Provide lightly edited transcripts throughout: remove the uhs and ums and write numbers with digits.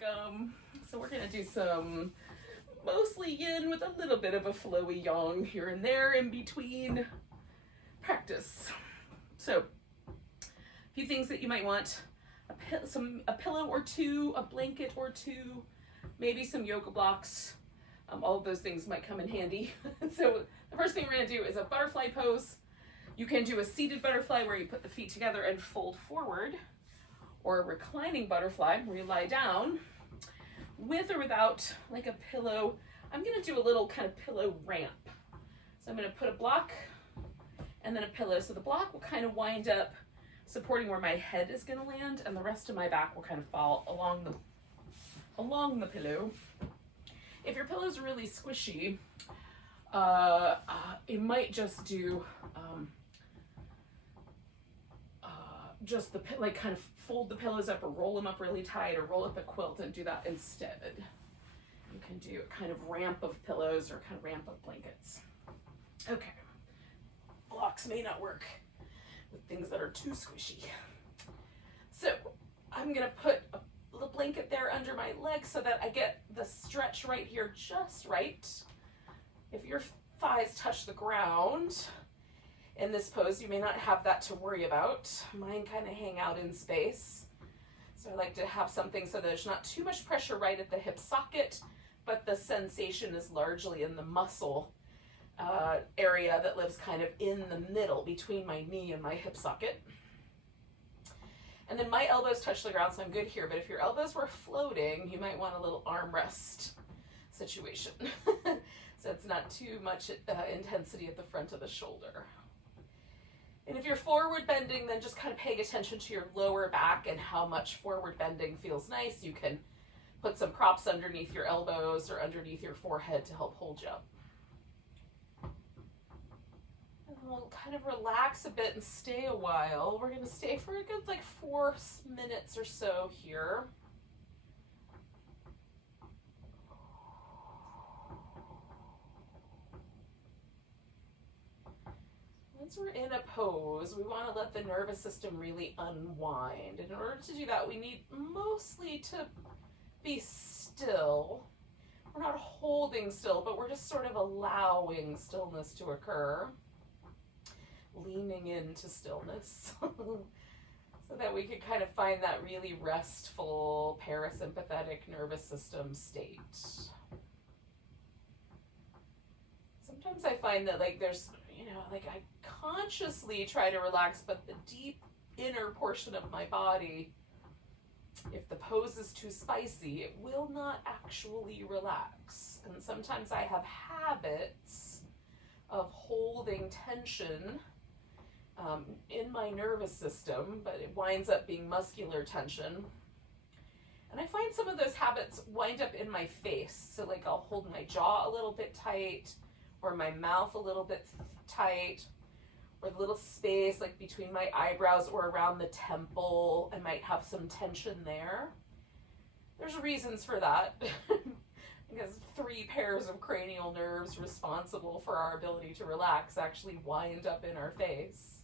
Welcome. So we're going to do some mostly yin with a little bit of a flowy yang here and there in between practice. So a few things that you might want: a pillow or two, a blanket or two, maybe some yoga blocks. All of those things might come in handy. So the first thing we're going to do is a butterfly pose. You can do a seated butterfly where you put the feet together and fold forward, or a reclining butterfly where you lie down with or without like a pillow. I'm going to do a little kind of pillow ramp. So I'm going to put a block and then a pillow. So the block will kind of wind up supporting where my head is going to land, and the rest of my back will kind of fall along the pillow. If your pillow is really squishy, it might just do just like kind of fold the pillows up or roll them up really tight, or roll up a quilt and do that instead. You can do a kind of ramp of pillows or kind of ramp of blankets. Okay, blocks may not work with things that are too squishy. So I'm gonna put a little blanket there under my legs so that I get the stretch right here just right. If your thighs touch the ground in this pose, you may not have that to worry about. Mine kind of hang out in space. So I like to have something so that there's not too much pressure right at the hip socket, but the sensation is largely in the muscle area that lives kind of in the middle between my knee and my hip socket. And then my elbows touch the ground, so I'm good here. But if your elbows were floating, you might want a little armrest situation. So it's not too much intensity at the front of the shoulder. And if you're forward bending, then just kind of paying attention to your lower back and how much forward bending feels nice. You can put some props underneath your elbows or underneath your forehead to help hold you up. And we'll kind of relax a bit and stay a while. We're going to stay for a good 4 minutes or so here. Once we're in a pose, we want to let the nervous system really unwind. And in order to do that, we need mostly to be still. We're not holding still, but we're just sort of allowing stillness to occur. Leaning into stillness so that we could kind of find that really restful parasympathetic nervous system state. Sometimes I find that there's, I consciously try to relax, but the deep inner portion of my body, if the pose is too spicy, it will not actually relax. And sometimes I have habits of holding tension in my nervous system, but it winds up being muscular tension. And I find some of those habits wind up in my face. So I'll hold my jaw a little bit tight, or my mouth a little bit tight, or the little space between my eyebrows or around the temple. I might have some tension there. There's reasons for that. Because 3 pairs of cranial nerves responsible for our ability to relax actually wind up in our face.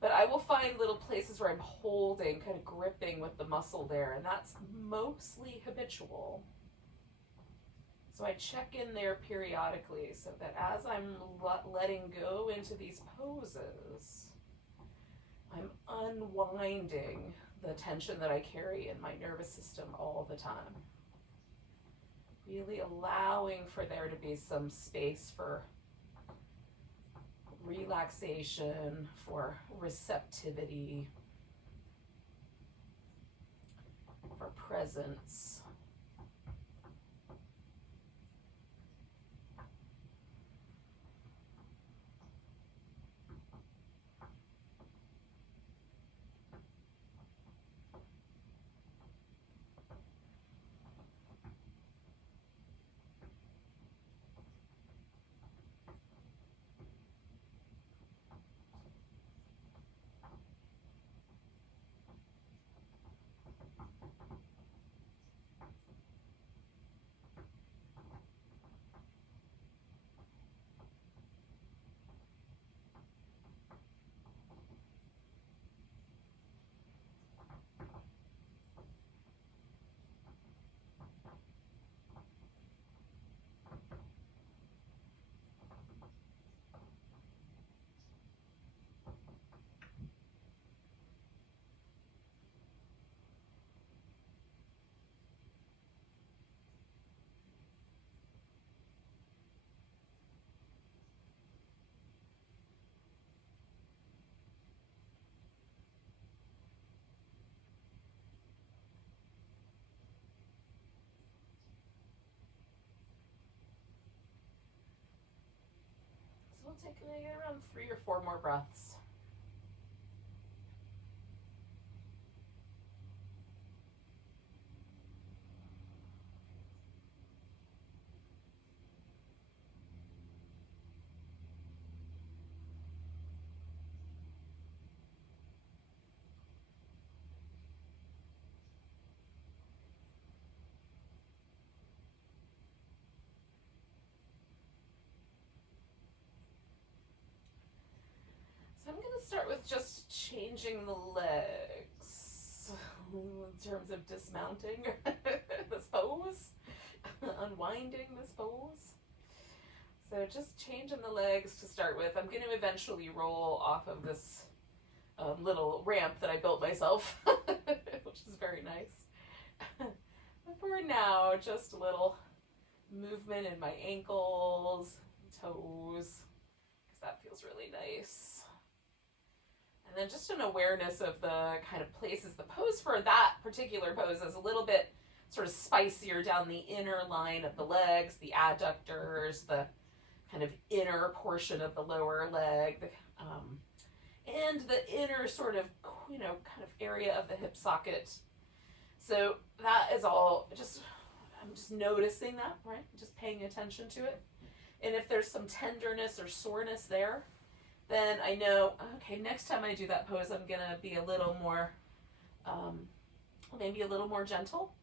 But I will find little places where I'm holding, kind of gripping with the muscle there, and that's mostly habitual. So I check in there periodically so that as I'm letting go into these poses, I'm unwinding the tension that I carry in my nervous system all the time. Really allowing for there to be some space for relaxation, for receptivity, for presence. take around 3 or 4 more breaths. I'm going to start with just changing the legs in terms of dismounting this pose, unwinding this pose. So just changing the legs to start with. I'm going to eventually roll off of this little ramp that I built myself, which is very nice. But for now, just a little movement in my ankles, toes, because that feels really nice. And then just an awareness of the kind of places. The pose for that particular pose is a little bit sort of spicier down the inner line of the legs, the adductors, the kind of inner portion of the lower leg, and the inner sort of, kind of area of the hip socket. So that is all I'm just noticing that, right? Just paying attention to it. And if there's some tenderness or soreness there, then I know, okay, next time I do that pose, I'm going to be a little more, maybe a little more gentle.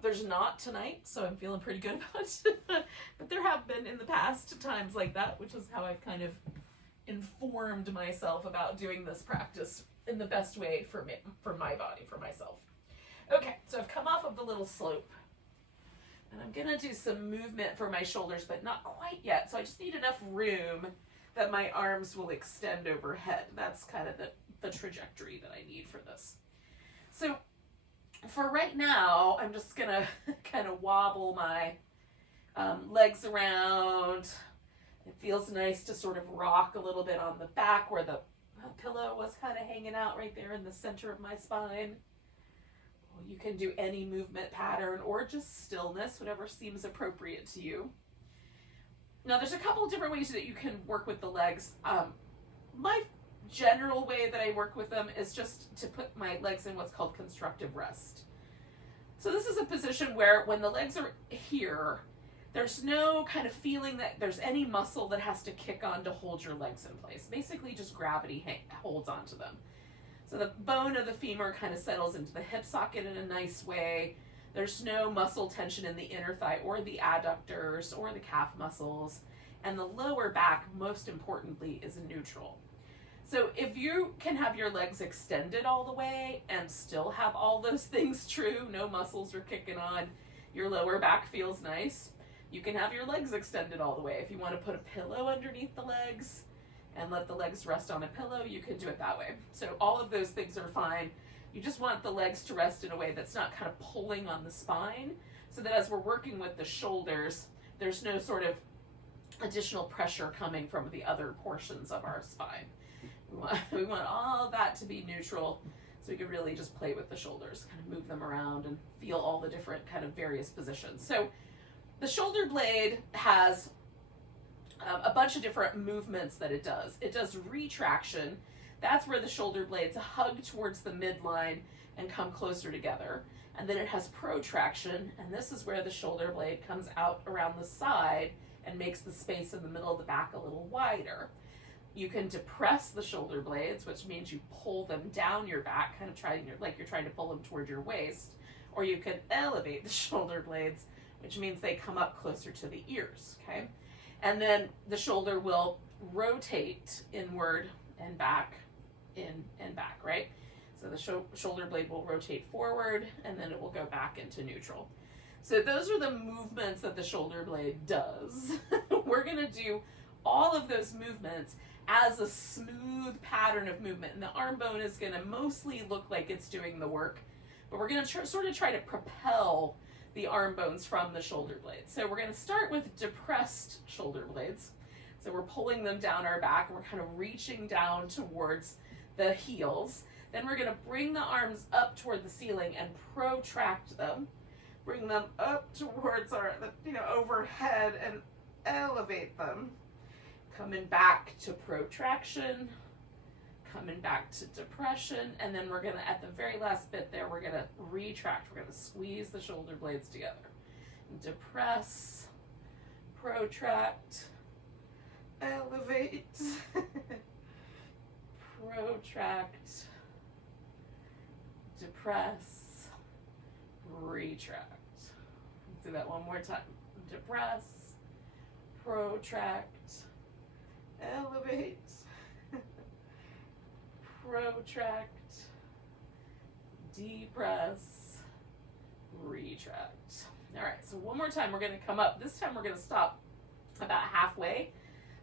There's not tonight, so I'm feeling pretty good about it. But there have been in the past times like that, which is how I've kind of informed myself about doing this practice in the best way for me, for my body, for myself. Okay, so I've come off of the little slope. And I'm going to do some movement for my shoulders, but not quite yet. So I just need enough room that my arms will extend overhead. That's kind of the trajectory that I need for this. So for right now, I'm just gonna kind of wobble my legs around. It feels nice to sort of rock a little bit on the back where the pillow was kind of hanging out right there in the center of my spine. You can do any movement pattern or just stillness, whatever seems appropriate to you. Now, there's a couple of different ways that you can work with the legs. My general way that I work with them is just to put my legs in what's called constructive rest. So this is a position where when the legs are here, there's no kind of feeling that there's any muscle that has to kick on to hold your legs in place. Basically, just gravity holds onto them. So the bone of the femur kind of settles into the hip socket in a nice way. There's no muscle tension in the inner thigh or the adductors or the calf muscles. And the lower back, most importantly, is neutral. So if you can have your legs extended all the way and still have all those things true, no muscles are kicking on, your lower back feels nice, you can have your legs extended all the way. If you want to put a pillow underneath the legs and let the legs rest on a pillow, you can do it that way. So all of those things are fine. You just want the legs to rest in a way that's not kind of pulling on the spine, so that as we're working with the shoulders, there's no sort of additional pressure coming from the other portions of our spine. We want all of that to be neutral, so we can really just play with the shoulders, kind of move them around and feel all the different kind of various positions. So the shoulder blade has a bunch of different movements that it does. It does retraction. That's where the shoulder blades hug towards the midline and come closer together. And then it has protraction, and this is where the shoulder blade comes out around the side and makes the space in the middle of the back a little wider. You can depress the shoulder blades, which means you pull them down your back, kind of like you're trying to pull them toward your waist. Or you can elevate the shoulder blades, which means they come up closer to the ears, okay? And then the shoulder will rotate inward and back, in and back, right? So the shoulder blade will rotate forward, and then it will go back into neutral. So those are the movements that the shoulder blade does. We're gonna do all of those movements as a smooth pattern of movement. And the arm bone is gonna mostly look like it's doing the work, but we're gonna sort of try to propel the arm bones from the shoulder blades. So we're gonna start with depressed shoulder blades. So we're pulling them down our back, and we're kind of reaching down towards the heels. Then we're gonna bring the arms up toward the ceiling and protract them. Bring them up towards our, overhead and elevate them. Coming back to protraction, coming back to depression, and then we're gonna, at the very last bit there, we're gonna retract. We're gonna squeeze the shoulder blades together. Depress, protract, elevate, protract, depress, retract. Let's do that one more time. Depress, protract, elevate, protract, depress, retract. All right, so one more time, we're gonna come up. This time we're gonna stop about halfway.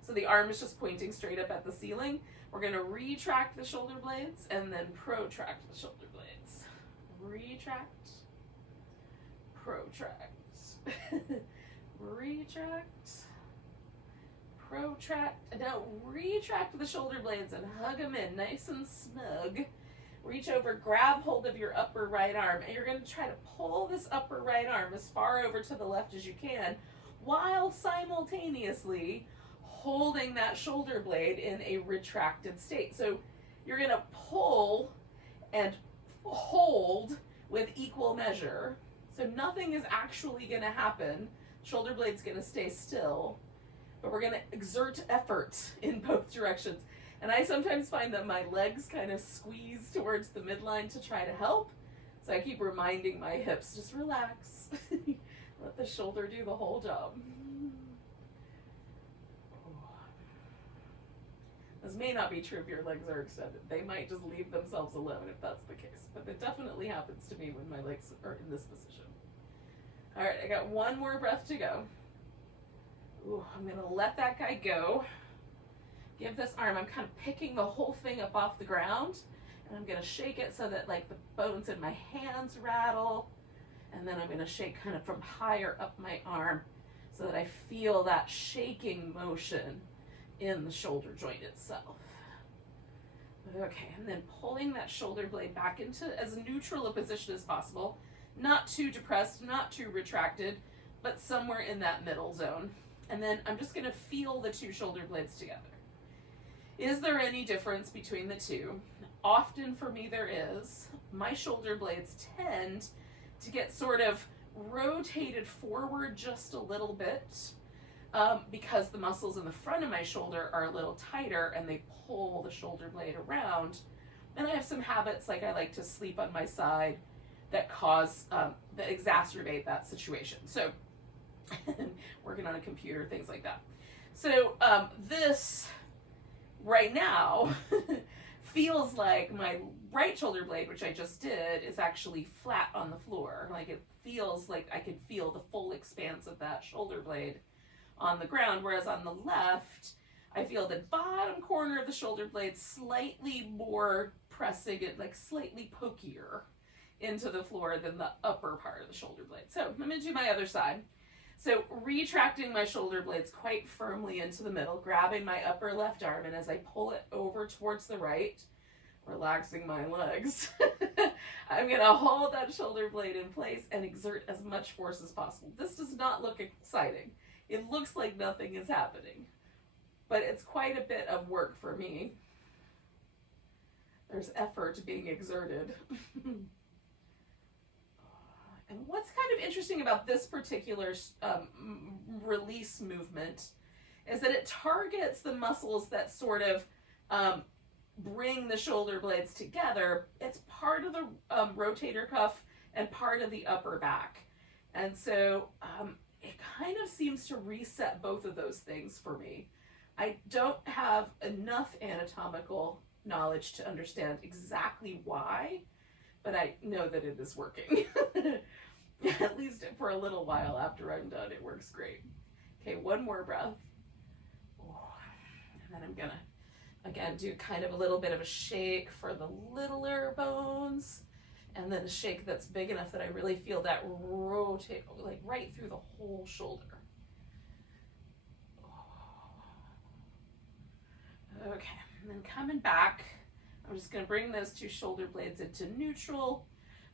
So the arm is just pointing straight up at the ceiling. We're gonna retract the shoulder blades and then protract the shoulder blades. Retract, protract, retract, protract, and now retract the shoulder blades and hug them in nice and snug. Reach over, grab hold of your upper right arm, and you're going to try to pull this upper right arm as far over to the left as you can, while simultaneously holding that shoulder blade in a retracted state. So you're going to pull and hold with equal measure. So nothing is actually going to happen. Shoulder blade's going to stay still, but we're going to exert effort in both directions. And I sometimes find that my legs kind of squeeze towards the midline to try to help. So I keep reminding my hips, just relax. Let the shoulder do the whole job. This may not be true if your legs are extended. They might just leave themselves alone if that's the case. But it definitely happens to me when my legs are in this position. All right, I got one more breath to go. Ooh, I'm gonna let that guy go. Give this arm, I'm kind of picking the whole thing up off the ground, and I'm gonna shake it so that like the bones in my hands rattle, and then I'm gonna shake kind of from higher up my arm so that I feel that shaking motion in the shoulder joint itself. Okay, and then pulling that shoulder blade back into as neutral a position as possible, not too depressed, not too retracted, but somewhere in that middle zone. And then I'm just gonna feel the two shoulder blades together. Is there any difference between the two? Often for me there is. My shoulder blades tend to get sort of rotated forward just a little bit because the muscles in the front of my shoulder are a little tighter and they pull the shoulder blade around. And I have some habits, like I like to sleep on my side, that exacerbate that situation. So working on a computer, things like that. So this right now feels like my right shoulder blade, which I just did, is actually flat on the floor. Like it feels like I could feel the full expanse of that shoulder blade on the ground, whereas on the left, I feel the bottom corner of the shoulder blade slightly more pressing it, like slightly pokier into the floor than the upper part of the shoulder blade. So I'm gonna do my other side. So retracting my shoulder blades quite firmly into the middle, grabbing my upper left arm, and as I pull it over towards the right, relaxing my legs, I'm gonna hold that shoulder blade in place and exert as much force as possible. This does not look exciting. It looks like nothing is happening, but it's quite a bit of work for me. There's effort being exerted. And what's kind of interesting about this particular release movement is that it targets the muscles that sort of bring the shoulder blades together. It's part of the rotator cuff and part of the upper back. And so it kind of seems to reset both of those things for me. I don't have enough anatomical knowledge to understand exactly why, but I know that it is working. At least for a little while after I'm done, it works great. Okay, one more breath. And then I'm gonna, again, do kind of a little bit of a shake for the littler bones, and then a shake that's big enough that I really feel that rotate, like right through the whole shoulder. Okay, and then coming back, I'm just gonna bring those two shoulder blades into neutral.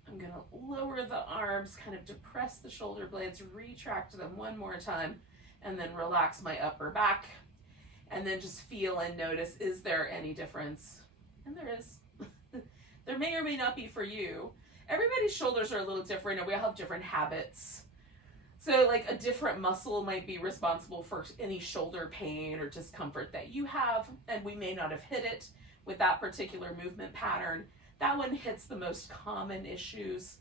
I'm gonna lower the arms, kind of depress the shoulder blades, retract them one more time, and then relax my upper back. And then just feel and notice, is there any difference? And there is. There may or may not be for you. Everybody's shoulders are a little different, and we all have different habits. So like a different muscle might be responsible for any shoulder pain or discomfort that you have, and we may not have hit it with that particular movement pattern. That one hits the most common issues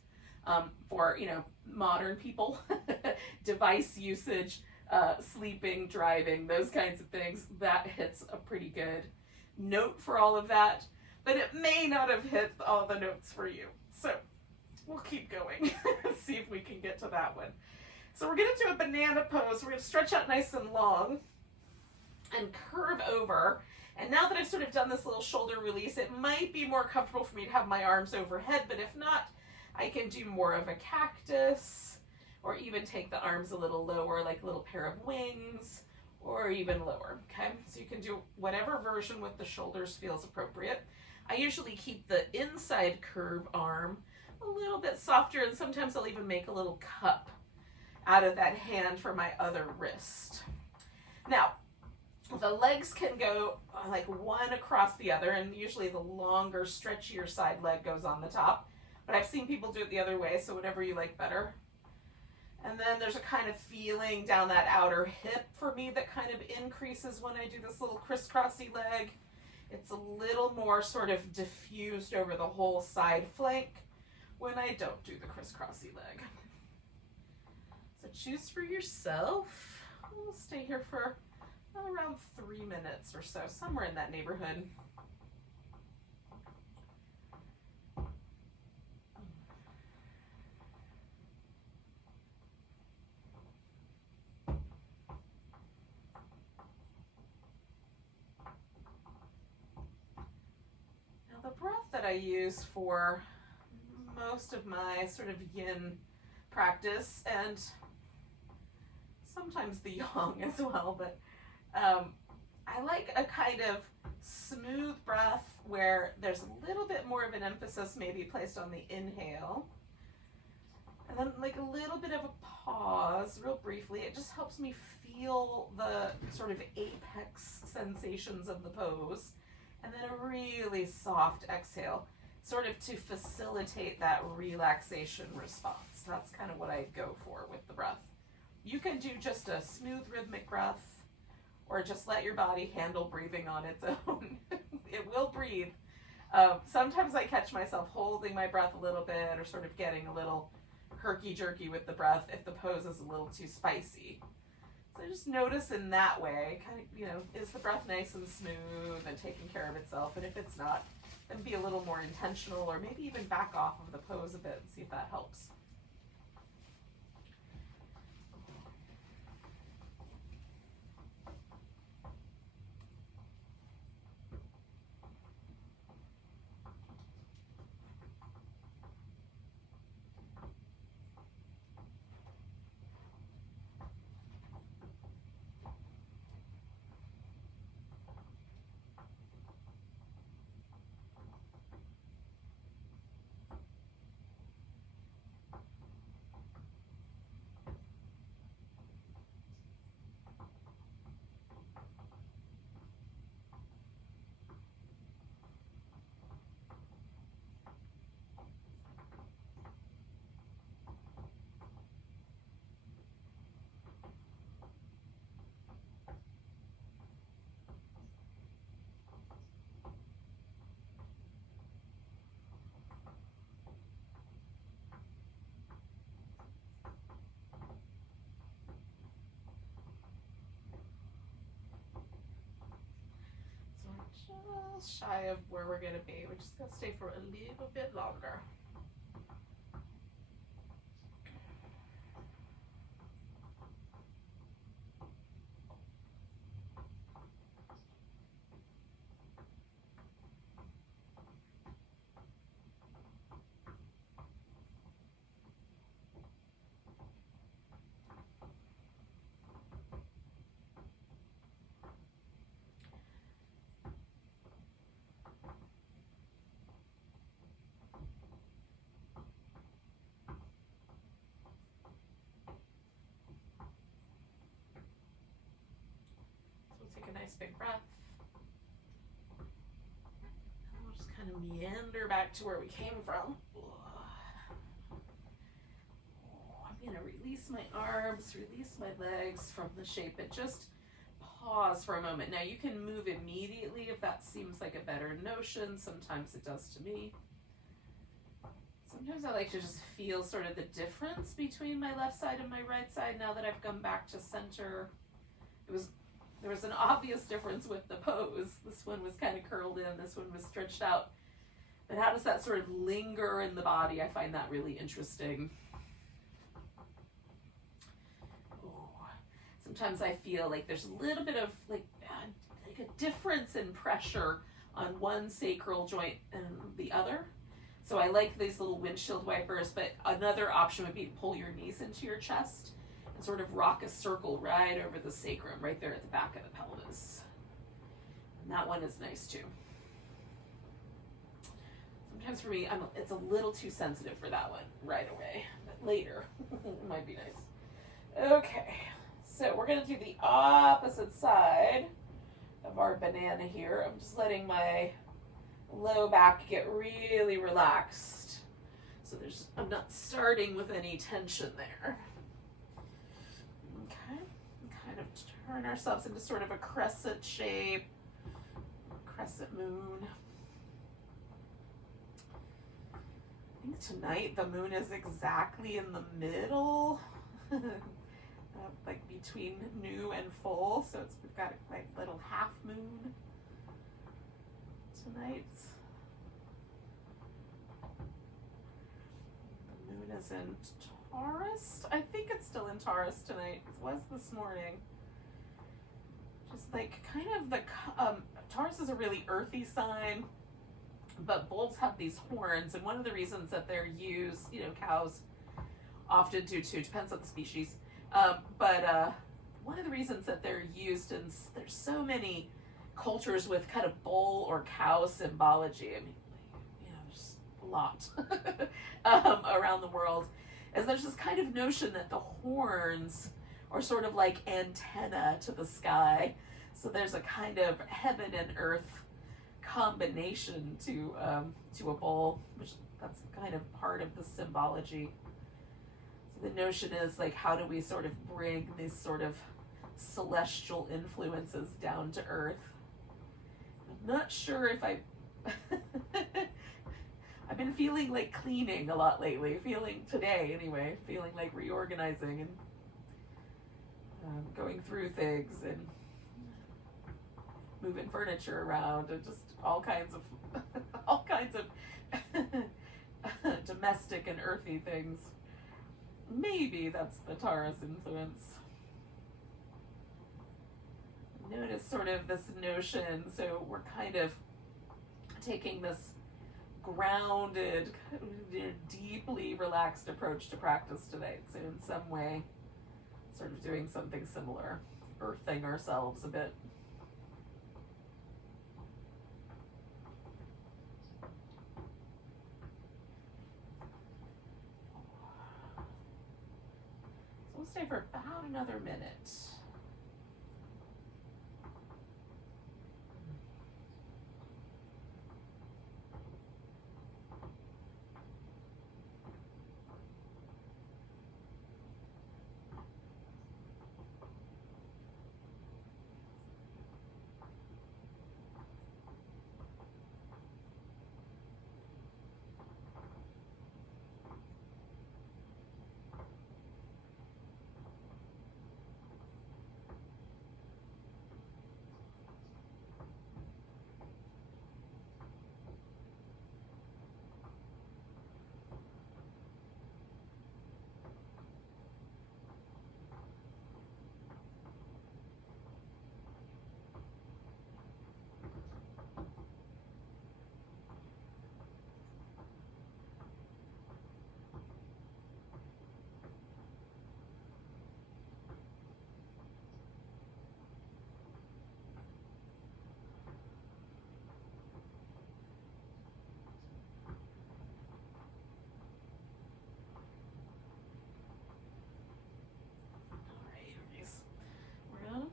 for, you know, modern people. Device usage, sleeping, driving, those kinds of things. That hits a pretty good note for all of that, but it may not have hit all the notes for you. So we'll keep going. See if we can get to that one. So we're going to do a banana pose. We're going to stretch out nice and long and curve over. And now that I've sort of done this little shoulder release, it might be more comfortable for me to have my arms overhead, but if not, I can do more of a cactus, or even take the arms a little lower, like a little pair of wings, or even lower, okay? So you can do whatever version with the shoulders feels appropriate. I usually keep the inside curve arm a little bit softer, and sometimes I'll even make a little cup out of that hand for my other wrist. Now, the legs can go like one across the other, and usually the longer, stretchier side leg goes on the top. But I've seen people do it the other way, so whatever you like better. And then there's a kind of feeling down that outer hip for me that kind of increases when I do this little crisscrossy leg. It's a little more sort of diffused over the whole side flank when I don't do the crisscrossy leg. So choose for yourself. We'll stay here for around 3 minutes or so, somewhere in that neighborhood. Now the breath that I use for most of my sort of yin practice, and sometimes the yang as well, but I like a kind of smooth breath where there's a little bit more of an emphasis maybe placed on the inhale, and then like a little bit of a pause real briefly. It just helps me feel the sort of apex sensations of the pose, and then a really soft exhale, sort of to facilitate that relaxation response. That's kind of what I go for with the breath. You can do just a smooth rhythmic breath, or just let your body handle breathing on its own. It will breathe. Sometimes I catch myself holding my breath a little bit, or sort of getting a little herky-jerky with the breath if the pose is a little too spicy. So just notice in that way, kind of, you know, is the breath nice and smooth and taking care of itself? And if it's not, then be a little more intentional, or maybe even back off of the pose a bit and see if that helps. Just shy of where we're going to be. We're just going to stay for a little bit longer. Take a nice big breath. And we'll just kind of meander back to where we came from. I'm going to release my arms, release my legs from the shape, and just pause for a moment. Now you can move immediately if that seems like a better notion. Sometimes it does to me. Sometimes I like to just feel sort of the difference between my left side and my right side now that I've come back to center. There was an obvious difference with the pose. This one was kind of curled in, this one was stretched out. But how does that sort of linger in the body? I find that really interesting. Sometimes I feel like there's a little bit of like a difference in pressure on one sacral joint and the other. So I like these little windshield wipers, but another option would be to pull your knees into your chest and sort of rock a circle right over the sacrum, right there at the back of the pelvis. And that one is nice too. Sometimes for me, it's a little too sensitive for that one right away, but later it might be nice. Okay, so we're gonna do the opposite side of our banana here. I'm just letting my low back get really relaxed. So I'm not starting with any tension there. Okay, kind of turn ourselves into sort of a crescent shape, crescent moon. I think tonight the moon is exactly in the middle, like between new and full. So we've got a like little half moon tonight. The moon is in Taurus. I think it's still in Taurus tonight. It was this morning. Just like kind of the Taurus is a really earthy sign, but bulls have these horns, and one of the reasons that they're used, cows often do too, depends on the species, but one of the reasons that they're used, and there's so many cultures with kind of bull or cow symbology, I mean, there's a lot around the world, is there's this kind of notion that the horns are sort of like antenna to the sky. So there's a kind of heaven and earth combination to a bull, which that's kind of part of the symbology. So the notion is like, how do we sort of bring these sort of celestial influences down to earth? I'm not sure if I've been feeling like cleaning a lot lately, today anyway, feeling like reorganizing and going through things and moving furniture around and just all kinds of domestic and earthy things. Maybe that's the Taurus influence. Notice sort of this notion, so we're kind of taking this grounded, deeply relaxed approach to practice today. So in some way, sort of doing something similar, earthing ourselves a bit. So we'll stay for about another minute.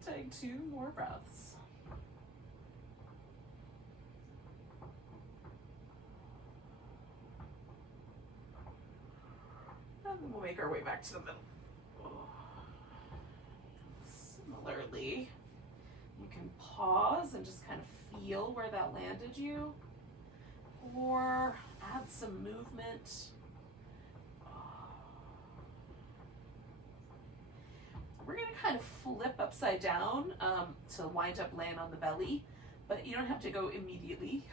Take 2 more breaths. make our way back to the middle. Similarly, you can pause and just kind of feel where that landed you, or add some movement. We're going to kind of flip upside down to wind up laying on the belly, but you don't have to go immediately.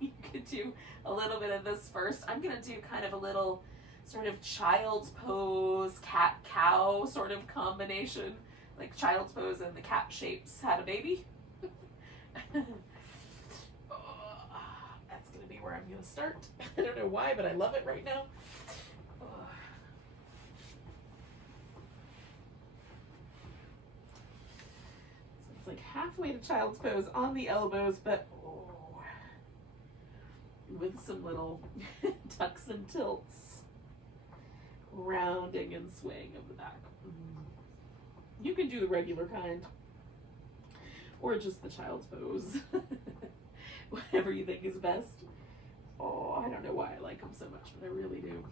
You could do a little bit of this first. I'm going to do kind of a little sort of child's pose, cat-cow sort of combination, like child's pose and the cat shapes had a baby. That's going to be where I'm going to start. I don't know why, but I love it right now. It's like halfway to child's pose on the elbows, but with some little tucks and tilts, rounding and swaying of the back. You can do the regular kind, or just the child's pose, whatever you think is best. Oh, I don't know why I like them so much, but I really do.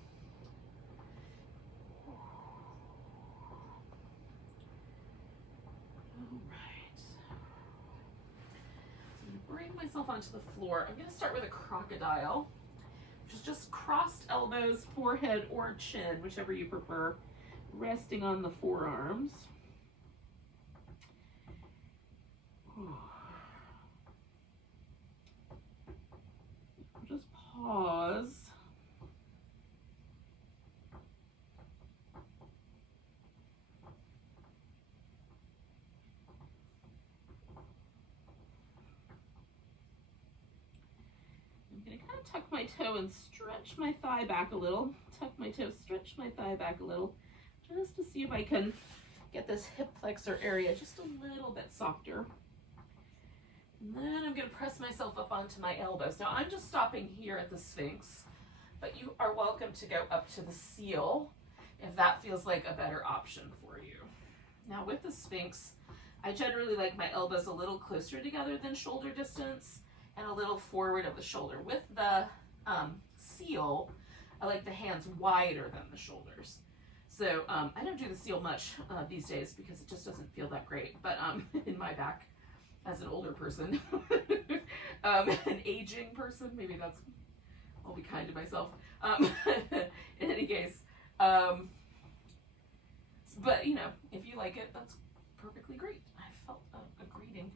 Bring myself onto the floor. I'm going to start with a crocodile, which is just crossed elbows, forehead, or chin, whichever you prefer, resting on the forearms. Just pause. Tuck my toe and stretch my thigh back a little. Tuck my toe, stretch my thigh back a little, just to see if I can get this hip flexor area just a little bit softer. And then I'm going to press myself up onto my elbows. Now I'm just stopping here at the Sphinx, but you are welcome to go up to the seal if that feels like a better option for you. Now with the Sphinx, I generally like my elbows a little closer together than shoulder distance, and a little forward of the shoulder. With the seal, I like the hands wider than the shoulders. So I don't do the seal much these days because it just doesn't feel that great. But in my back, as an older person, an aging person, maybe that's, I'll be kind to myself. In any case, but you know, if you like it, that's perfectly great. I felt a greeting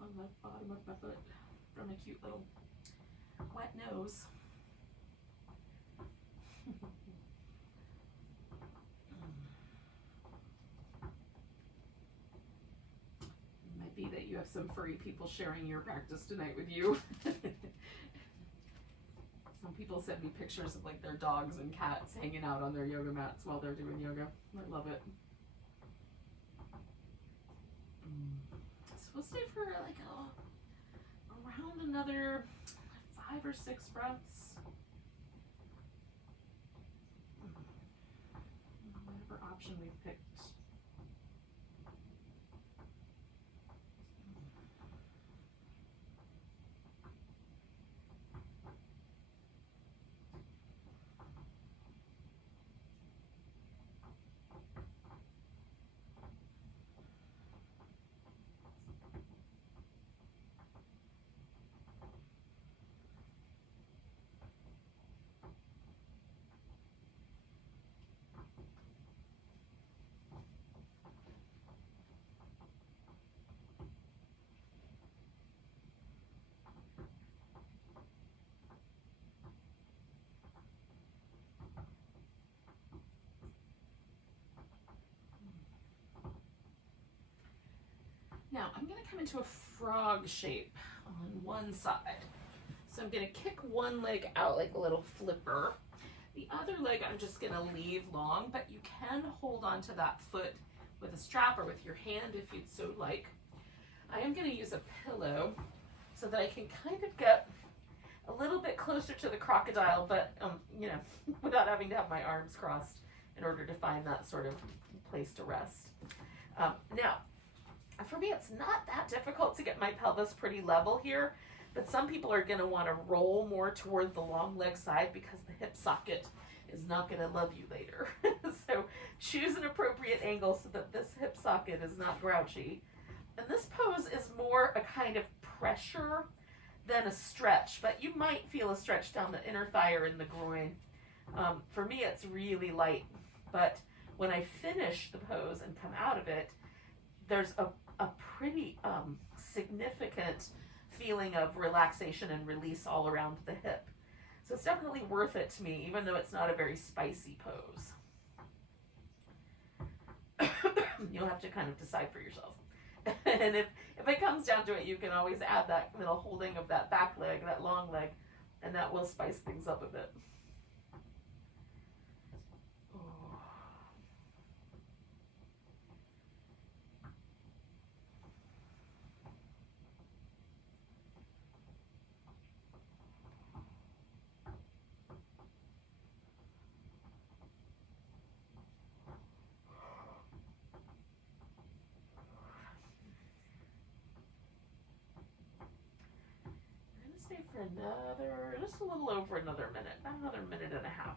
on the bottom of my foot from a cute little wet nose. It might be that you have some furry people sharing your practice tonight with you. Some people send me pictures of like their dogs and cats hanging out on their yoga mats while they're doing yoga. I love it. So we'll stay for like around another 5 or 6 breaths. Whatever option we picked. Now I'm going to come into a frog shape on one side. So I'm going to kick one leg out like a little flipper. The other leg I'm just going to leave long, but you can hold on to that foot with a strap or with your hand if you'd so like. I am going to use a pillow so that I can kind of get a little bit closer to the crocodile, but you know, without having to have my arms crossed in order to find that sort of place to rest. Now, for me, it's not that difficult to get my pelvis pretty level here, but some people are going to want to roll more toward the long leg side because the hip socket is not going to love you later. So choose an appropriate angle so that this hip socket is not grouchy. And this pose is more a kind of pressure than a stretch, but you might feel a stretch down the inner thigh or in the groin. For me, it's really light, but when I finish the pose and come out of it, there's a pretty significant feeling of relaxation and release all around the hip. So it's definitely worth it to me, even though it's not a very spicy pose. You'll have to kind of decide for yourself. And if it comes down to it, you can always add that little holding of that back leg, that long leg, and that will spice things up a bit. For another, just a little over another minute, about another minute and a half.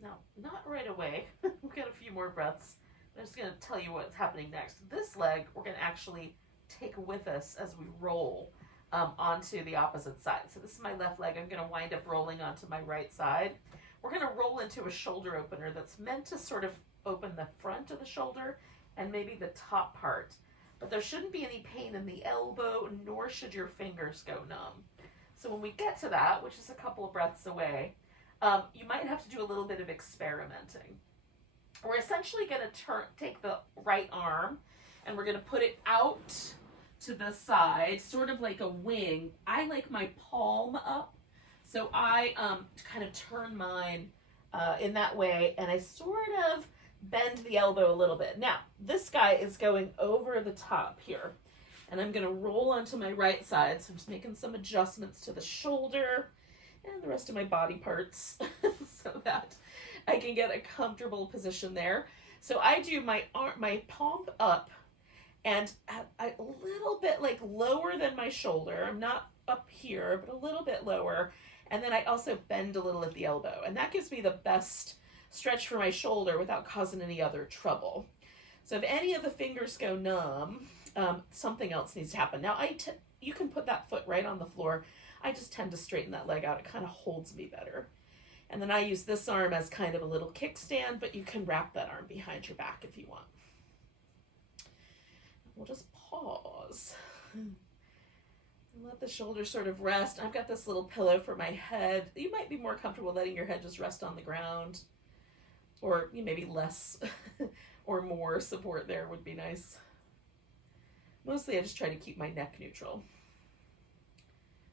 Now, not right away. We've got a few more breaths. I'm just going to tell you what's happening next. This leg, we're going to actually take with us as we roll onto the opposite side. So this is my left leg. I'm going to wind up rolling onto my right side. We're going to roll into a shoulder opener that's meant to sort of open the front of the shoulder and maybe the top part. But there shouldn't be any pain in the elbow, nor should your fingers go numb. So when we get to that, which is a couple of breaths away, you might have to do a little bit of experimenting. We're essentially going to take the right arm and we're going to put it out to the side, sort of like a wing. I like my palm up, so I kind of turn mine in that way, and I sort of bend the elbow a little bit. Now, this guy is going over the top here, and I'm going to roll onto my right side, so I'm just making some adjustments to the shoulder and the rest of my body parts so that I can get a comfortable position there. So I do my palm up and a little bit like lower than my shoulder. I'm not up here, but a little bit lower. And then I also bend a little at the elbow. And that gives me the best stretch for my shoulder without causing any other trouble. So if any of the fingers go numb, something else needs to happen. Now, you can put that foot right on the floor. I just tend to straighten that leg out. It kind of holds me better. And then I use this arm as kind of a little kickstand, but you can wrap that arm behind your back if you want. We'll just pause and let the shoulders sort of rest. I've got this little pillow for my head. You might be more comfortable letting your head just rest on the ground, or maybe less or more support there would be nice. Mostly I just try to keep my neck neutral.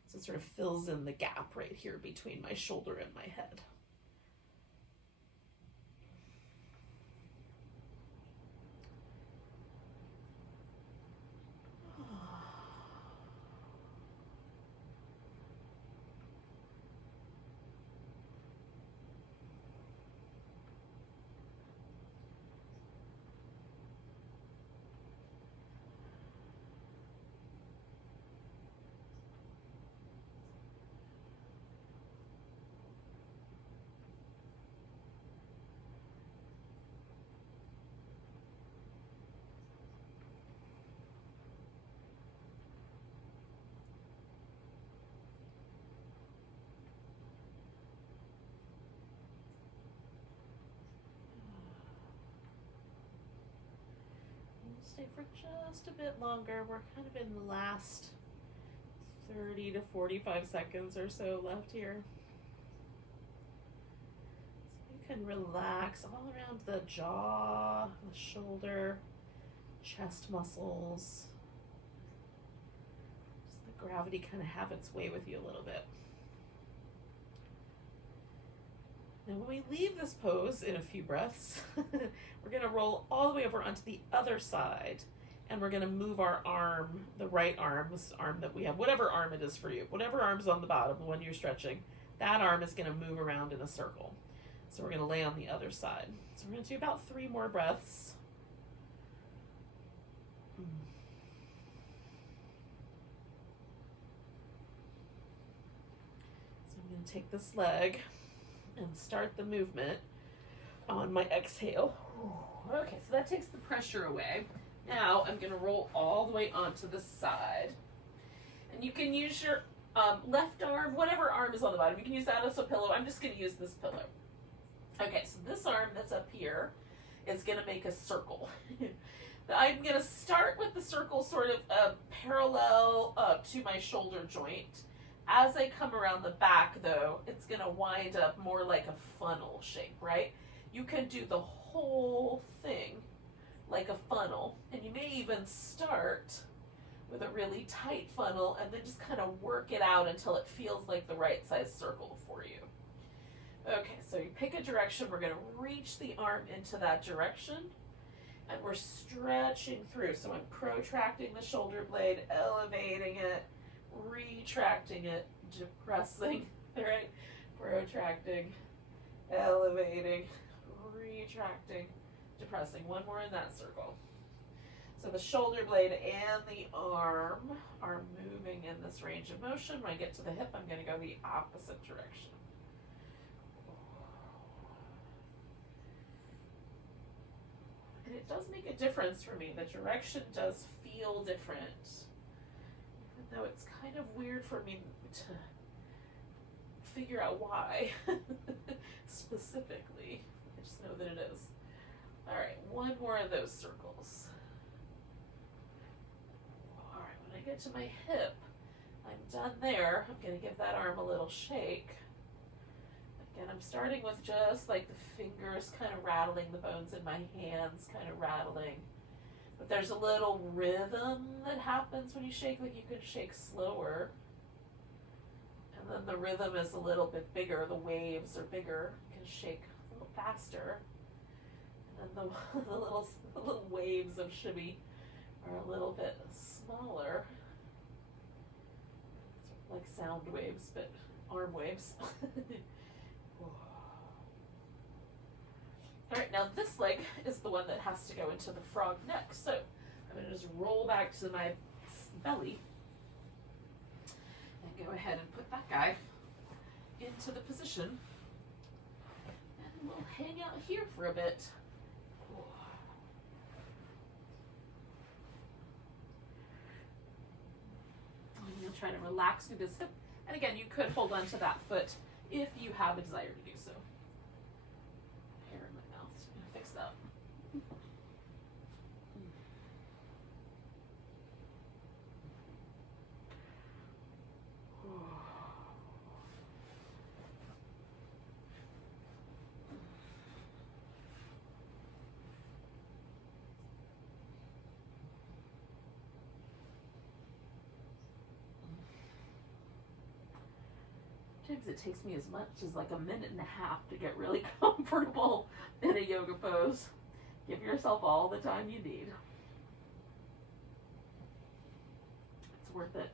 So it sort of fills in the gap right here between my shoulder and my head. stay for just a bit longer. We're kind of in the last 30 to 45 seconds or so left here. So you can relax all around the jaw, the shoulder, chest muscles. Just let gravity kind of have its way with you a little bit. Now when we leave this pose in a few breaths, we're going to roll all the way over onto the other side, and we're going to move our arm, the right arm, this arm that we have, whatever arm it is for you, whatever arm's on the bottom, the one you're stretching, that arm is going to move around in a circle. So we're going to lay on the other side. So we're going to do about 3 more breaths. So I'm going to take this leg and start the movement on my exhale. Okay, so that takes the pressure away. Now I'm going to roll all the way onto the side. And you can use your left arm, whatever arm is on the bottom. You can use that as a pillow. I'm just going to use this pillow. Okay, so this arm that's up here is going to make a circle. I'm going to start with the circle sort of parallel to my shoulder joint. As I come around the back, though, it's going to wind up more like a funnel shape, right? You can do the whole thing like a funnel, and you may even start with a really tight funnel and then just kind of work it out until it feels like the right size circle for you. Okay, so you pick a direction. We're going to reach the arm into that direction, and we're stretching through. So I'm protracting the shoulder blade, elevating it, retracting it, depressing, right? Protracting, elevating, retracting, depressing. One more in that circle. So the shoulder blade and the arm are moving in this range of motion. When I get to the hip, I'm going to go the opposite direction. And it does make a difference for me. The direction does feel different. Though it's kind of weird for me to figure out why specifically. I just know that it is. All right, one more of those circles. All right, when I get to my hip, I'm done there. I'm going to give that arm a little shake. Again, I'm starting with just like the fingers kind of rattling, the bones in my hands kind of rattling. But there's a little rhythm that happens when you shake, like you can shake slower. And then the rhythm is a little bit bigger, the waves are bigger. You can shake a little faster. And then the little waves of shimmy are a little bit smaller. Sort of like sound waves, but arm waves. All right, now this leg is the one that has to go into the frog neck. So I'm going to just roll back to my belly and go ahead and put that guy into the position. And we'll hang out here for a bit. I'm going to try to relax through this hip. And again, you could hold on to that foot if you have a desire to do so. Fix that. Sometimes it takes me as much as like a minute and a half to get really comfortable in a yoga pose. Give yourself all the time you need. It's worth it.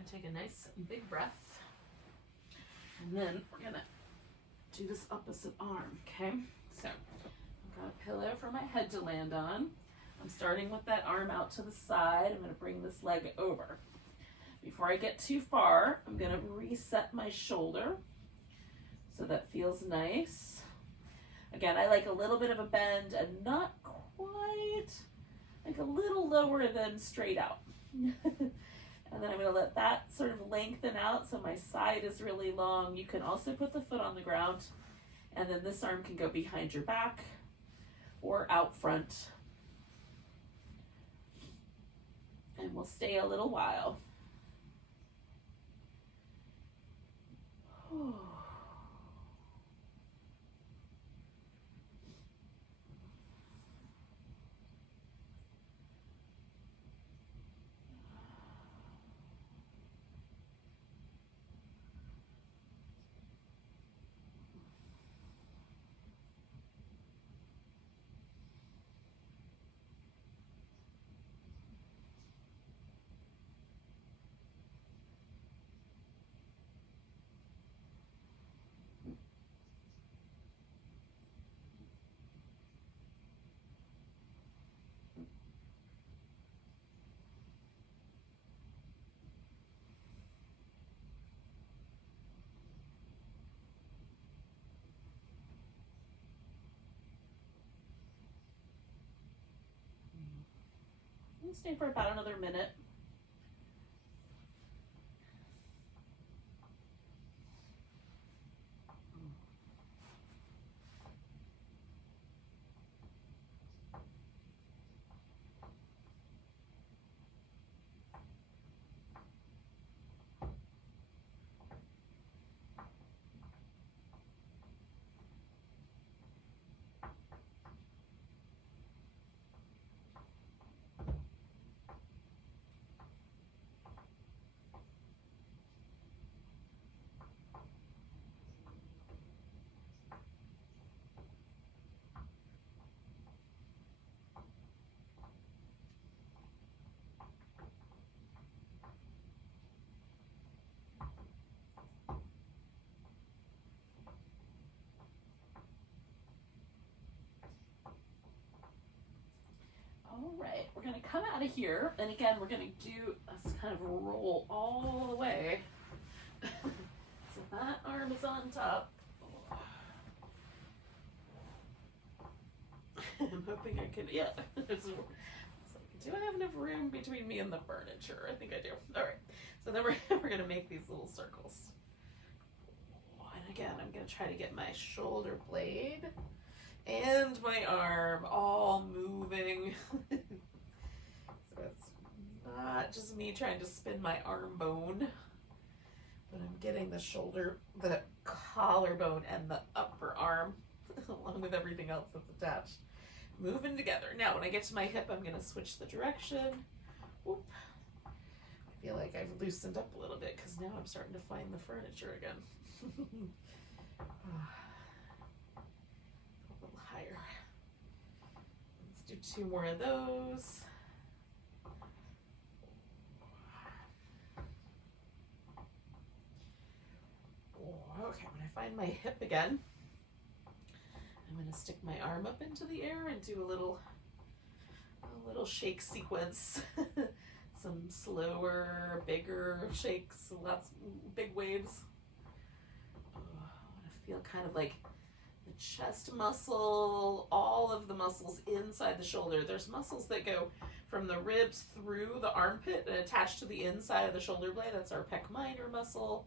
going to take a nice big breath. And then we're going to do this opposite arm, okay? So I've got a pillow for my head to land on. I'm starting with that arm out to the side. I'm going to bring this leg over. Before I get too far, I'm going to reset my shoulder so that feels nice. Again, I like a little bit of a bend and not quite, like a little lower than straight out. And then I'm going to let that sort of lengthen out so my side is really long. You can also put the foot on the ground, and then this arm can go behind your back or out front. And we'll stay a little while. Stay for about another minute. All right, we're going to come out of here, and again, we're going to do this kind of roll all the way. So that arm is on top. I'm hoping I can, yeah. Do I have enough room between me and the furniture? I think I do. All right, so then we're going to make these little circles. And again, I'm going to try to get my shoulder blade and my arm all moving. So it's not just me trying to spin my arm bone, but I'm getting the shoulder, the collarbone, and the upper arm, along with everything else that's attached, moving together. Now, when I get to my hip, I'm going to switch the direction. Whoop. I feel like I've loosened up a little bit because now I'm starting to find the furniture again. Higher. Let's do 2 more of those. Okay, when I find my hip again, I'm going to stick my arm up into the air and do a little shake sequence. Some slower, bigger shakes, lots big waves. I want to feel kind of like the chest muscle, all of the muscles inside the shoulder. There's muscles that go from the ribs through the armpit and attach to the inside of the shoulder blade. That's our pec minor muscle.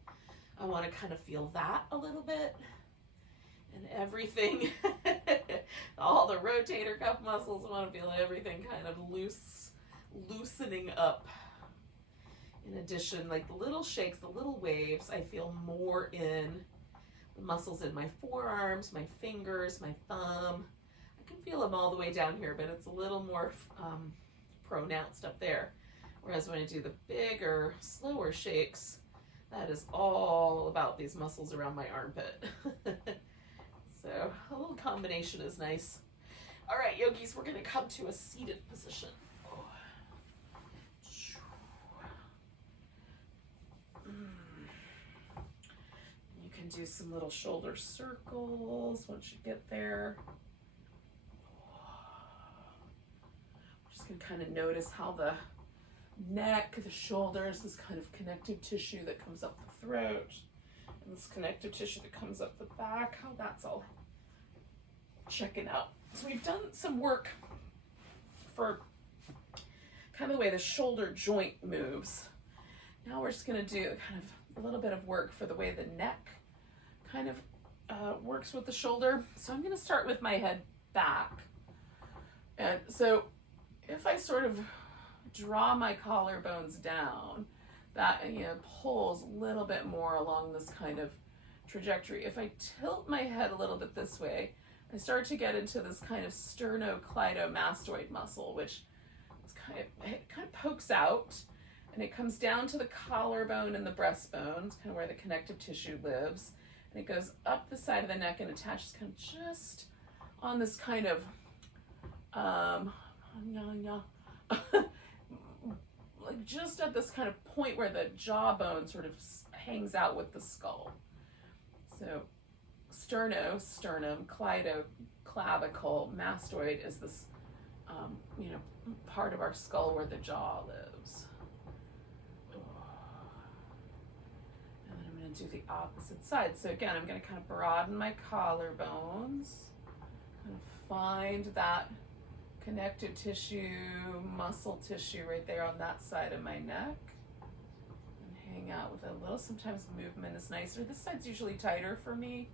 I want to kind of feel that a little bit. And everything, all the rotator cuff muscles, I want to feel everything kind of loosening up. In addition, like the little shakes, the little waves, I feel more in the muscles in my forearms, my fingers, my thumb. I can feel them all the way down here, but it's a little more pronounced up there. Whereas when I do the bigger, slower shakes, that is all about these muscles around my armpit. So a little combination is nice. All right, yogis, we're going to come to a seated position. do some little shoulder circles once you get there. We're just going to kind of notice how the neck, the shoulders, this kind of connective tissue that comes up the throat, and this connective tissue that comes up the back, how that's all checking out. So we've done some work for kind of the way the shoulder joint moves. Now we're just going to do kind of a little bit of work for the way the neck kind of works with the shoulder. So I'm going to start with my head back. And so if I sort of draw my collarbones down, that pulls a little bit more along this kind of trajectory. If I tilt my head a little bit this way, I start to get into this kind of sternocleidomastoid muscle, which it kind of pokes out, and it comes down to the collarbone and the breastbone. It's kind of where the connective tissue lives, and it goes up the side of the neck and attaches kind of just on this kind of like just at this kind of point where the jawbone sort of hangs out with the skull. So sternum, clavicle, mastoid is this part of our skull where the jaw lives. And then I'm going to do the opposite side. So again, I'm going to kind of broaden my collarbones, kind of find that connective tissue, muscle tissue right there on that side of my neck, and hang out with a little. Sometimes movement is nicer. This side's usually tighter for me,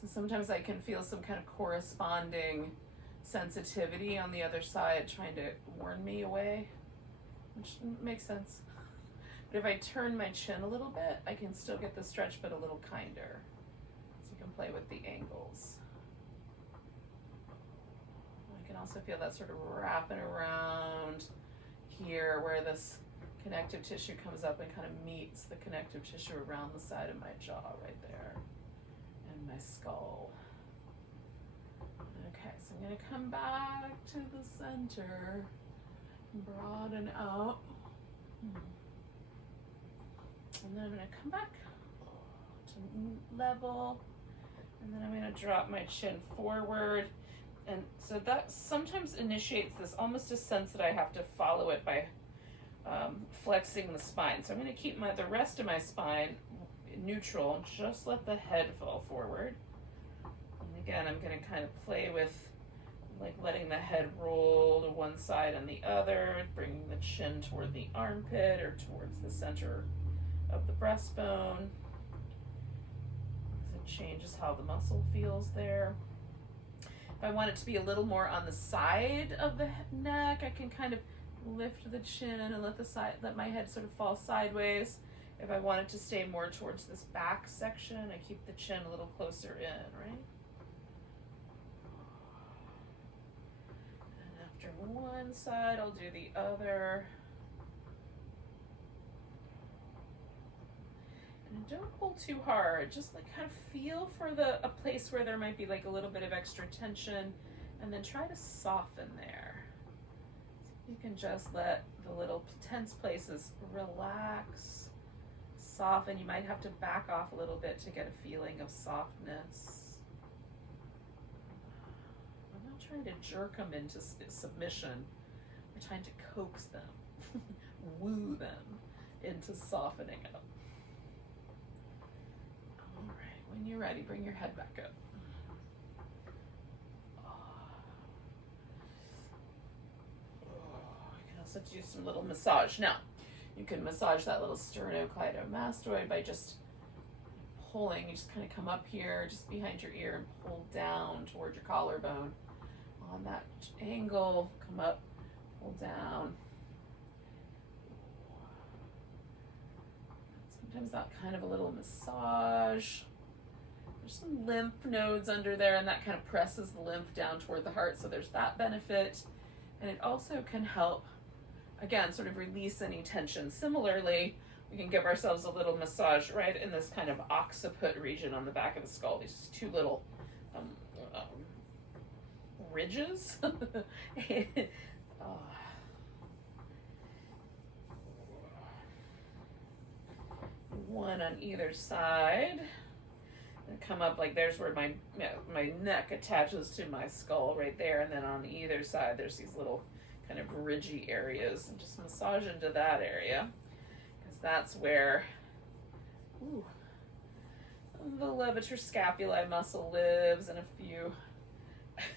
so sometimes I can feel some kind of corresponding sensitivity on the other side trying to warn me away, which makes sense. But if I turn my chin a little bit, I can still get the stretch, but a little kinder. So you can play with the angles. I can also feel that sort of wrapping around here where this connective tissue comes up and kind of meets the connective tissue around the side of my jaw right there and my skull. Okay, so I'm going to come back to the center, broaden out, and then I'm going to come back to level, and then I'm going to drop my chin forward. And so that sometimes initiates this almost a sense that I have to follow it by flexing the spine. So I'm going to keep the rest of my spine neutral and just let the head fall forward. And again, I'm going to kind of play with like letting the head roll to one side and the other, bringing the chin toward the armpit or towards the center of the breastbone. It changes how the muscle feels there. If I want it to be a little more on the side of the neck, I can kind of lift the chin and let my head sort of fall sideways. If I want it to stay more towards this back section, I keep the chin a little closer in, right? And after one side, I'll do the other. And don't pull too hard, just like kind of feel for a place where there might be like a little bit of extra tension, and then try to soften there. So you can just let the little tense places relax, soften. You might have to back off a little bit to get a feeling of softness. I'm not trying to jerk them into submission. I'm trying to coax them, woo them into softening up. When you're ready, bring your head back up. You can also do some little massage. Now, you can massage that little sternocleidomastoid by just pulling. You just kind of come up here, just behind your ear, and pull down toward your collarbone. On that angle, come up, pull down. Sometimes that kind of a little massage. There's some lymph nodes under there, and that kind of presses the lymph down toward the heart, so there's that benefit. And it also can help, again, sort of release any tension. Similarly, we can give ourselves a little massage right in this kind of occiput region on the back of the skull, these two little ridges. One on either side. come up like there's where my neck attaches to my skull right there, and then on either side there's these little kind of ridgy areas, and just massage into that area, because that's where the levator scapulae muscle lives, and a few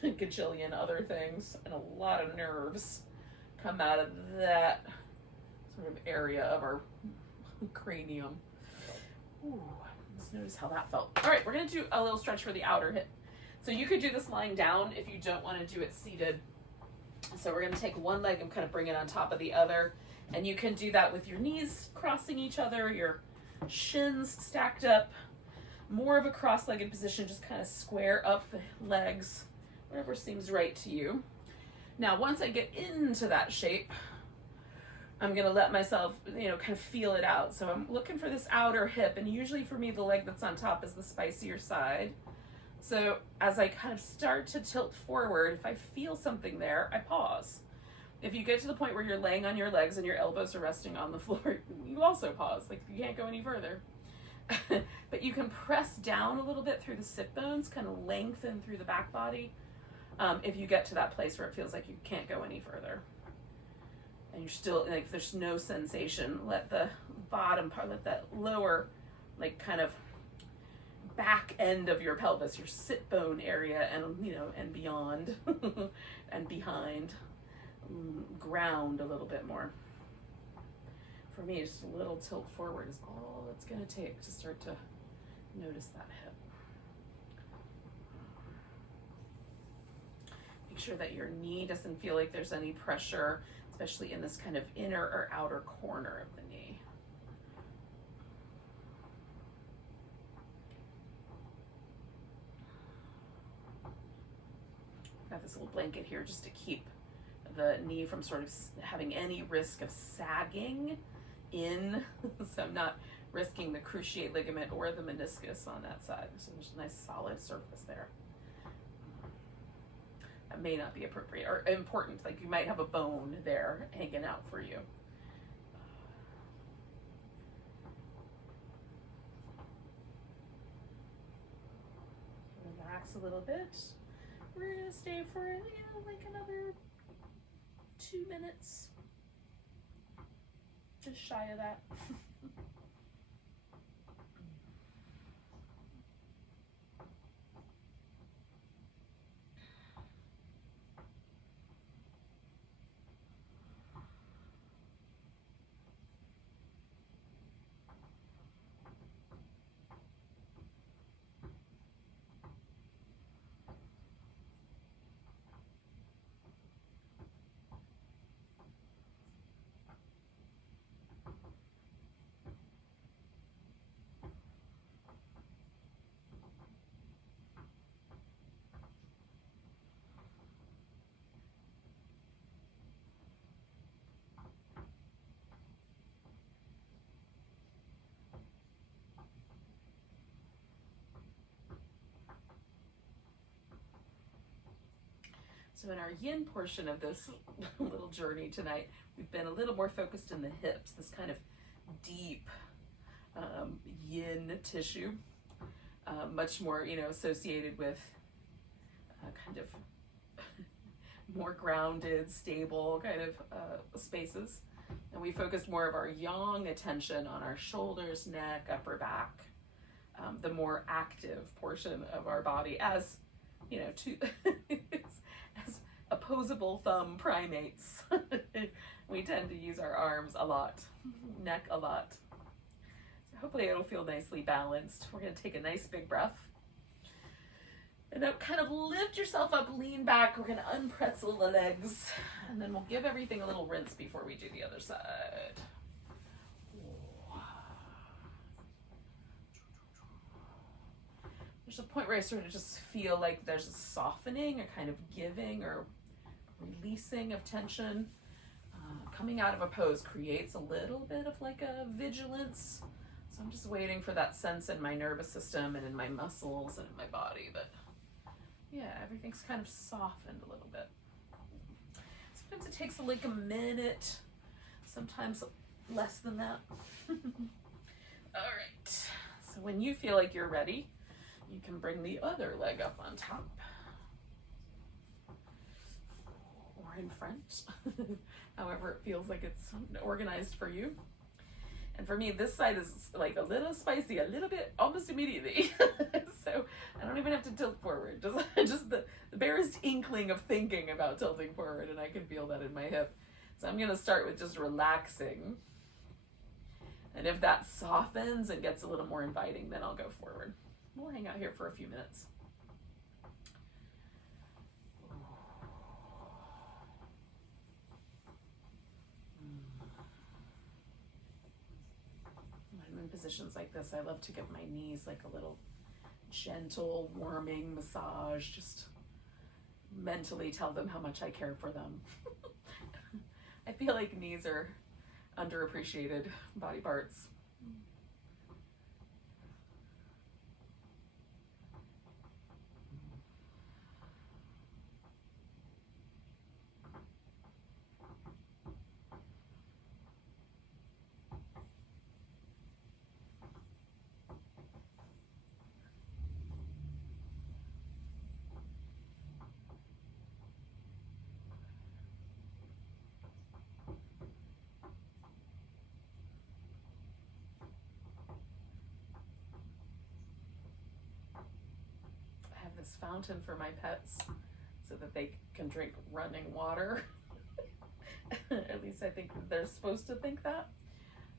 gajillion other things, and a lot of nerves come out of that sort of area of our cranium. Ooh, let's notice how that felt. All right, we're gonna do a little stretch for the outer hip. So you could do this lying down if you don't want to do it seated. So we're gonna take one leg and kind of bring it on top of the other, and you can do that with your knees crossing each other, your shins stacked up, more of a cross-legged position, just kind of square up the legs, whatever seems right to you. Now, once I get into that shape, I'm gonna let myself, kind of feel it out. So I'm looking for this outer hip, and usually for me, the leg that's on top is the spicier side. So as I kind of start to tilt forward, if I feel something there, I pause. If you get to the point where you're laying on your legs and your elbows are resting on the floor, you also pause, like you can't go any further. But you can press down a little bit through the sit bones, kind of lengthen through the back body. If you get to that place where it feels like you can't go any further. And you're still, like, there's no sensation, let the bottom part, let that lower, like, kind of back end of your pelvis, your sit bone area, and, and beyond, and behind, ground a little bit more. For me, just a little tilt forward is all it's going to take to start to notice that hip. Make sure that your knee doesn't feel like there's any pressure, especially in this kind of inner or outer corner of the knee. Got this little blanket here just to keep the knee from sort of having any risk of sagging in. So I'm not risking the cruciate ligament or the meniscus on that side. So there's a nice solid surface there. That may not be appropriate or important. Like you might have a bone there hanging out for you. Relax a little bit. We're gonna stay for like another 2 minutes. Just shy of that. So in our yin portion of this little journey tonight, we've been a little more focused in the hips, this kind of deep yin tissue, much more, associated with kind of more grounded, stable kind of spaces. And we focused more of our yang attention on our shoulders, neck, upper back, the more active portion of our body as, as opposable thumb primates. We tend to use our arms a lot, neck a lot. So hopefully it'll feel nicely balanced. We're going to take a nice big breath. And now kind of lift yourself up, lean back. We're going to unpretzel the legs. And then we'll give everything a little rinse before we do the other side. There's a point where I sort of just feel like there's a softening, a kind of giving or releasing of tension. Coming out of a pose creates a little bit of like a vigilance. So I'm just waiting for that sense in my nervous system and in my muscles and in my body that, yeah, everything's kind of softened a little bit. Sometimes it takes like a minute, sometimes less than that. All right, so when you feel like you're ready, You can bring the other leg up on top or in front, however it feels like it's organized for you. And for me, this side is like a little spicy, a little bit, almost immediately. So I don't even have to tilt forward. Just the barest inkling of thinking about tilting forward, and I can feel that in my hip. So I'm gonna start with just relaxing. And if that softens and gets a little more inviting, then I'll go forward. We'll hang out here for a few minutes. When I'm in positions like this, I love to give my knees like a little gentle, warming massage. Just mentally tell them how much I care for them. I feel like knees are underappreciated body parts. This fountain for my pets so that they can drink running water. At least I think they're supposed to think that.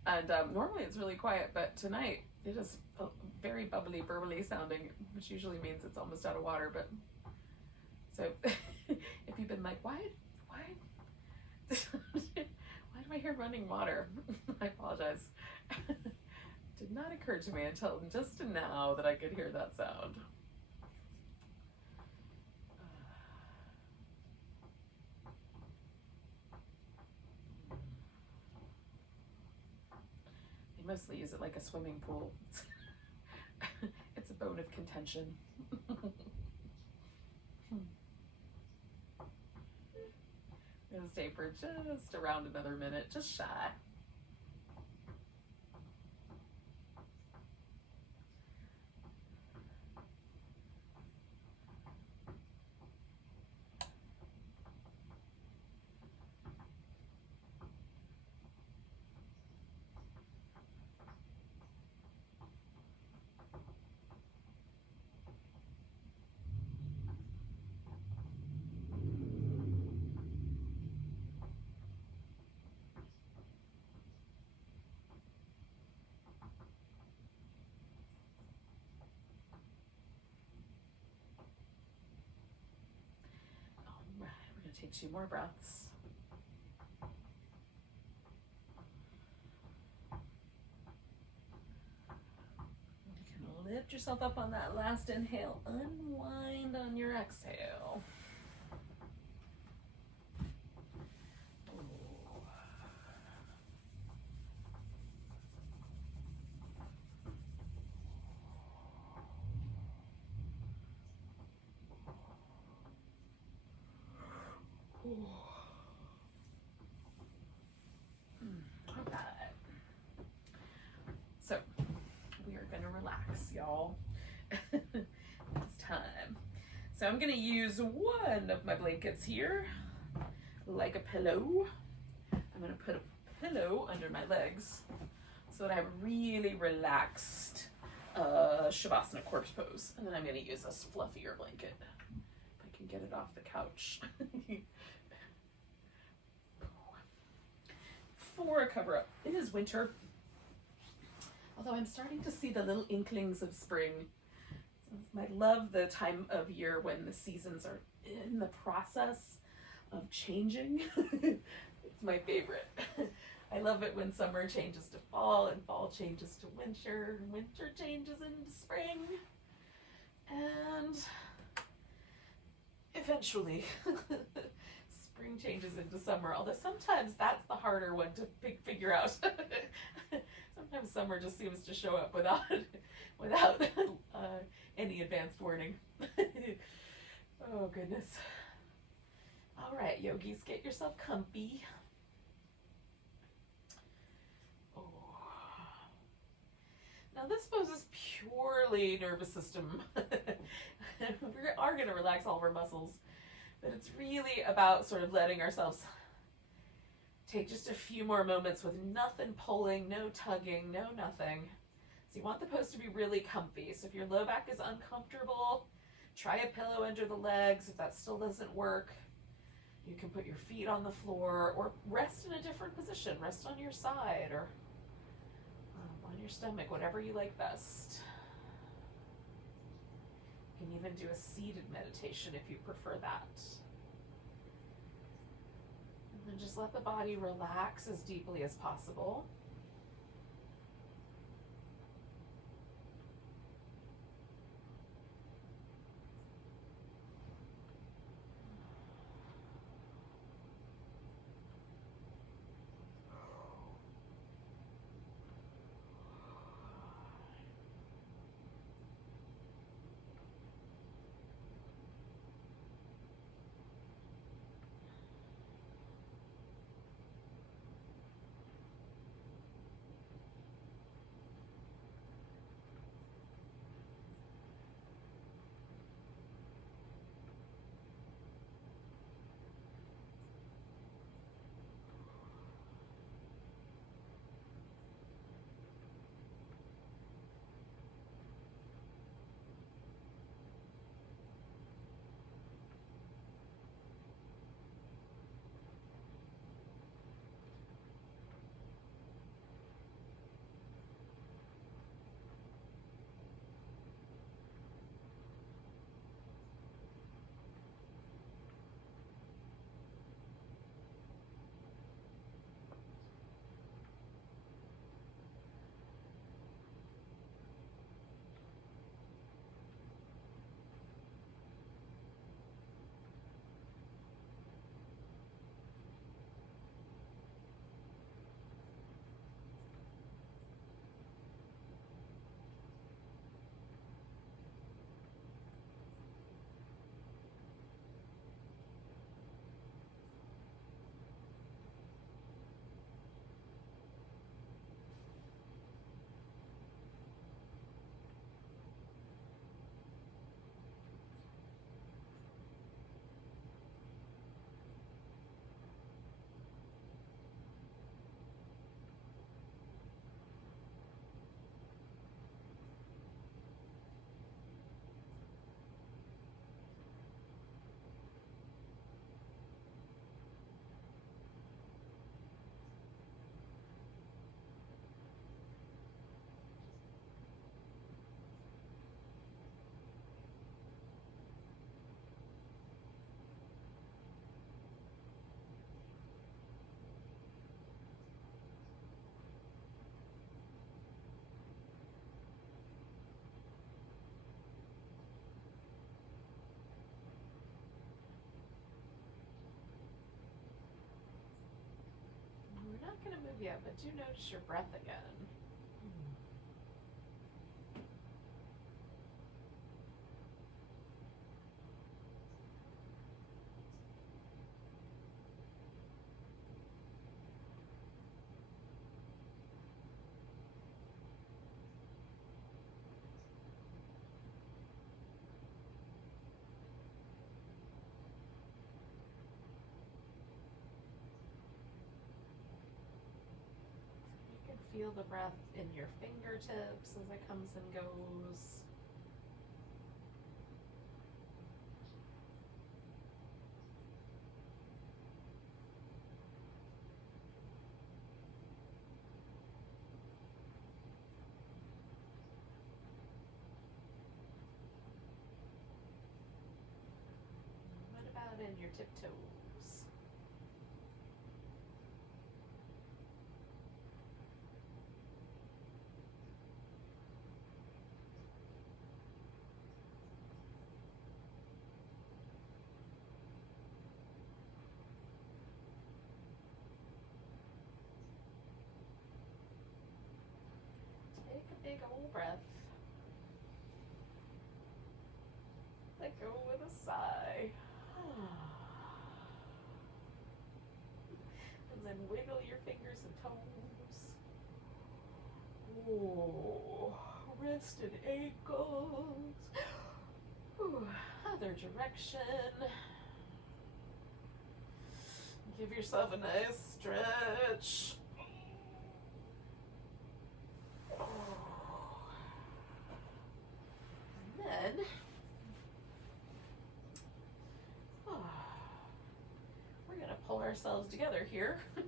And normally it's really quiet, but tonight it is very bubbly, burbly sounding, which usually means it's almost out of water. But so if you've been like, why do I hear running water? I apologize. Did not occur to me until just now that I could hear that sound. Mostly use it like a swimming pool. It's a bone of contention. I'm gonna stay for just around another minute, just shy. Take 2 more breaths. You can lift yourself up on that last inhale. Unwind on your exhale. Okay. So we are gonna relax, y'all. It's time. So I'm gonna use one of my blankets here, like a pillow. I'm gonna put a pillow under my legs so that I have a really relaxed Shavasana corpse pose. And then I'm gonna use this fluffier blanket. If I can get it off the couch. For a cover up. It is winter, although I'm starting to see the little inklings of spring. I love the time of year when the seasons are in the process of changing. It's my favorite. I love it when summer changes to fall and fall changes to winter, and winter changes into spring, and eventually spring changes into summer, although sometimes that's the harder one to figure out. Sometimes summer just seems to show up without any advanced warning. Oh goodness. All right, yogis, get yourself comfy. Now this pose is purely nervous system. We are going to relax all of our muscles, but it's really about sort of letting ourselves take just a few more moments with nothing pulling, no tugging, no nothing. So you want the pose to be really comfy. So if your low back is uncomfortable, try a pillow under the legs. If that still doesn't work, you can put your feet on the floor or rest in a different position. Rest on your side or on your stomach, whatever you like best. You can even do a seated meditation if you prefer that. And then just let the body relax as deeply as possible. We're not going to move yet, but do notice your breath again. Feel the breath in your fingertips as it comes and goes. What about in your tiptoes? Take a big old breath. Let go with a sigh. And then wiggle your fingers and toes. Ooh. wrist and ankles. Ooh, other direction. Give yourself a nice stretch. And then we're going to pull ourselves together here and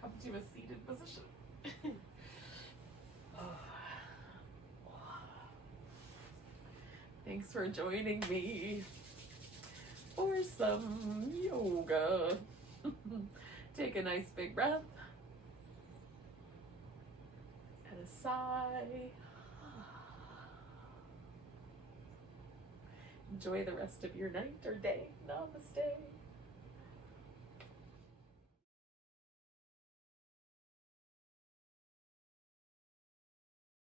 come to a seated position. Thanks for joining me for some yoga. Take a nice big breath and a sigh. Enjoy the rest of your night or day. Namaste.